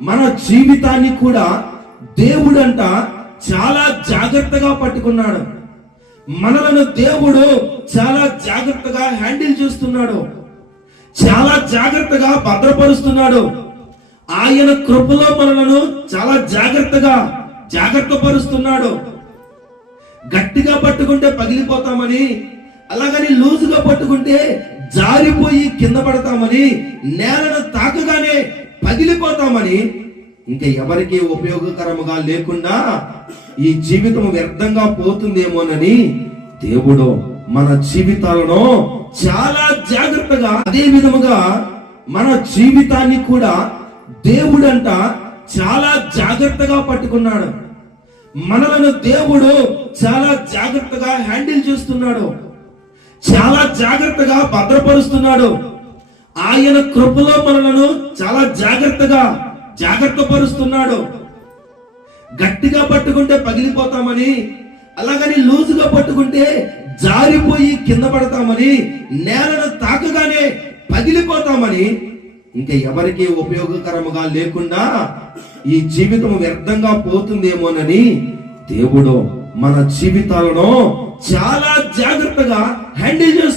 మన జీవితాన్ని కూడా దేవుడంట చాలా జాగ్రత్తగా పట్టుకున్నాడు. మనలను దేవుడు చాలా జాగ్రత్తగా హ్యాండిల్ చేస్తున్నాడు, చాలా జాగ్రత్తగా భద్రపరుస్తున్నాడు. ఆయన కృపలో మనలను చాలా జాగ్రత్త పరుస్తున్నాడు. గట్టిగా పట్టుకుంటే పగిలిపోతామని, అలాగని లూజుగా పట్టుకుంటే జారిపోయి కింద పడతామని, నేలను తాకగానే పగిలిపోతామని, ఇంకా ఎవరికి ఉపయోగకరముగా లేకుండా ఈ జీవితం వ్యర్థంగా పోతుందేమోనని దేవుడు మన జీవితాలను చాలా జాగ్రత్తగా, అదే విధముగా మన జీవితాన్ని కూడా దేవుడంట చాలా జాగ్రత్తగా పట్టుకున్నాడు. మనలను దేవుడు చాలా జాగ్రత్తగా హ్యాండిల్ చేస్తున్నాడు, చాలా జాగ్రత్తగా భద్రపరుస్తున్నాడు. ఆయన కృపలో మనలను చాలా జాగ్రత్త పరుస్తున్నాడు. గట్టిగా పట్టుకుంటే పగిలిపోతామని, అలాగని లూజుగా పట్టుకుంటే జారిపోయి కింద పడతామని, నేలను తాకగానే పగిలిపోతామని, ఇంకా ఎవరికి ఉపయోగకరముగా లేకుండా ఈ జీవితం వ్యర్థంగా పోతుందేమోనని దేవుడు మన జీవితాలను చాలా జాగ్రత్తగా హ్యాండిల్ చేస్తున్నాడు.